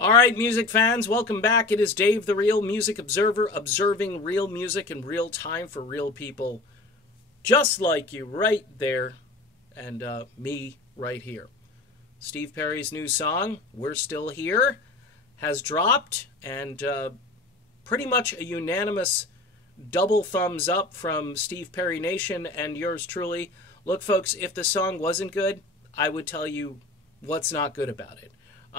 All right, music fans, welcome back. It is Dave, the Real Music Observer, observing real music in real time for real people, just like you right there, and me right here. Steve Perry's new song, We're Still Here, has dropped, and pretty much a unanimous double thumbs up from Steve Perry Nation and yours truly. Look, folks, if the song wasn't good, I would tell you what's not good about it.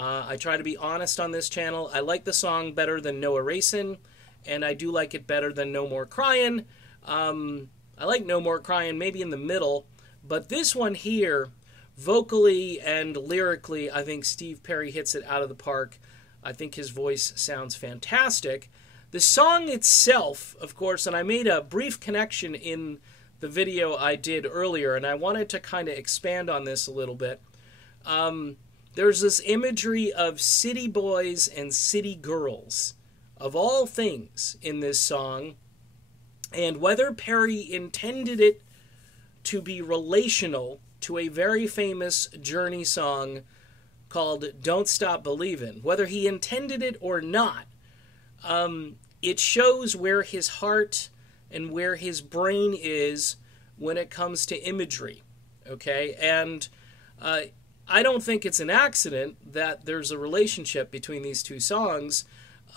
I try to be honest on this channel. I like the song better than No Erasing, and I do like it better than No More Crying. I like No More Crying maybe in the middle, but this one here, vocally and lyrically, I think Steve Perry hits it out of the park. I think his voice sounds fantastic. The song itself, of course, and I made a brief connection in the video I did earlier, and I wanted to kind of expand on this a little bit. There's this imagery of city boys and city girls, of all things, in this song. And whether Perry intended it to be relational to a very famous Journey song called Don't Stop Believin', whether he intended it or not, it shows where his heart and where his brain is when it comes to imagery. Okay? And I don't think it's an accident that there's a relationship between these two songs.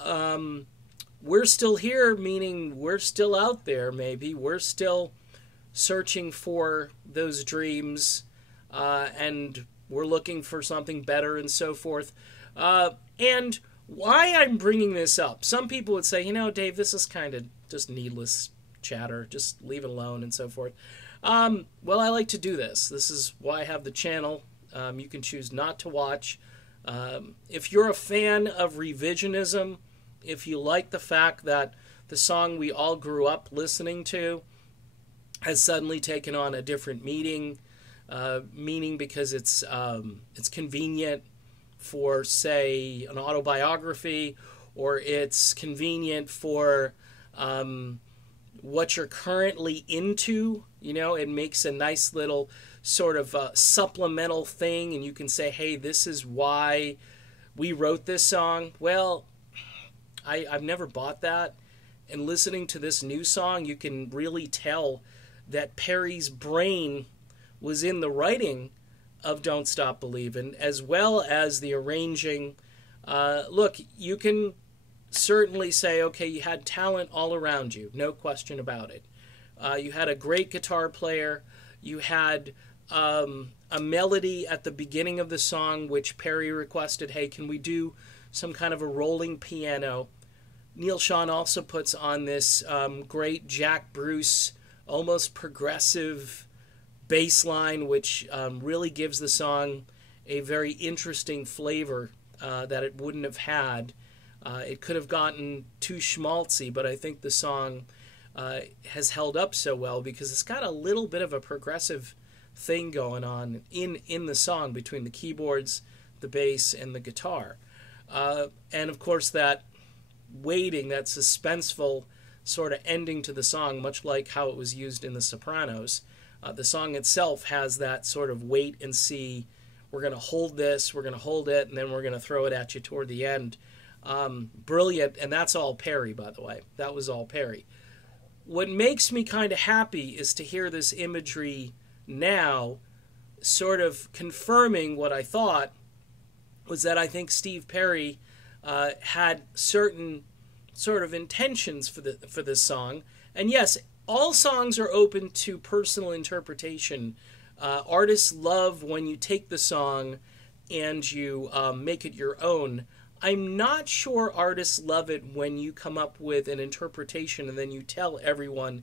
We're still here, meaning we're still out there, maybe. We're still searching for those dreams, and we're looking for something better and so forth. And why I'm bringing this up, some people would say, you know, Dave, this is kind of just needless chatter. Just leave it alone and so forth. Well, I like to do this. This is why I have the channel. You can choose not to watch. If you're a fan of revisionism, if you like the fact that the song we all grew up listening to has suddenly taken on a different meaning because it's convenient for, say, an autobiography, or it's convenient for what you're currently into. You know, it makes a nice little sort of supplemental thing, and you can say, hey, this is why we wrote this song. Well, I've never bought that. And listening to this new song, you can really tell that Perry's brain was in the writing of Don't Stop Believin', as well as the arranging. Look, you can certainly say, okay, you had talent all around you, no question about it. You had a great guitar player. You had a melody at the beginning of the song, which Perry requested, hey, can we do some kind of a rolling piano? Neil Schon also puts on this great Jack Bruce, almost progressive bass line, which really gives the song a very interesting flavor that it wouldn't have had. It could have gotten too schmaltzy, but I think the song has held up so well because it's got a little bit of a progressive thing going on in the song between the keyboards, the bass, and the guitar. And of course that waiting, that suspenseful sort of ending to the song, much like how it was used in The Sopranos. The song itself has that sort of wait and see. We're going to hold this, we're going to hold it, and then we're going to throw it at you toward the end. Brilliant, and that's all Perry, by the way. That was all Perry. What makes me kind of happy is to hear this imagery now sort of confirming what I thought, was that I think Steve Perry had certain sort of intentions for this song. And yes, all songs are open to personal interpretation. Artists love when you take the song and you make it your own. I'm not sure artists love it when you come up with an interpretation and then you tell everyone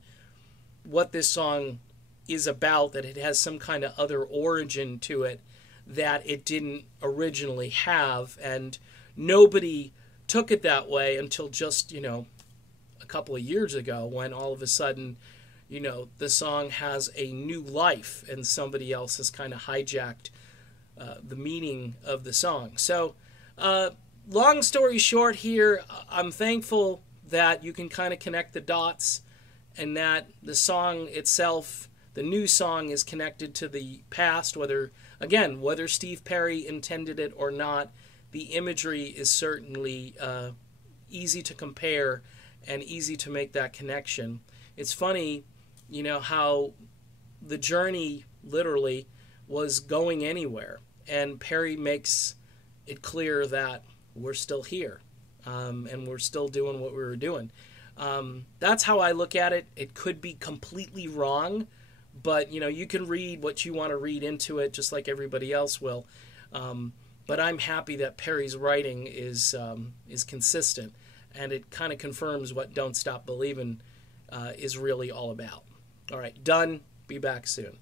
what this song is about, that it has some kind of other origin to it that it didn't originally have. And nobody took it that way until just, you know, a couple of years ago, when all of a sudden, you know, the song has a new life and somebody else has kind of hijacked the meaning of the song. So, long story short here, I'm thankful that you can kind of connect the dots and that the song itself, the new song, is connected to the past, whether Steve Perry intended it or not. the imagery is certainly easy to compare and easy to make that connection. It's funny, you know, how the journey literally was going anywhere, and Perry makes it clear that we're still here, and we're still doing what we were doing. That's how I look at it. It could be completely wrong, but you know, you can read what you want to read into it, just like everybody else will. But I'm happy that Perry's writing is consistent, and it kind of confirms what Don't Stop Believin' is really all about. All right, done. Be back soon.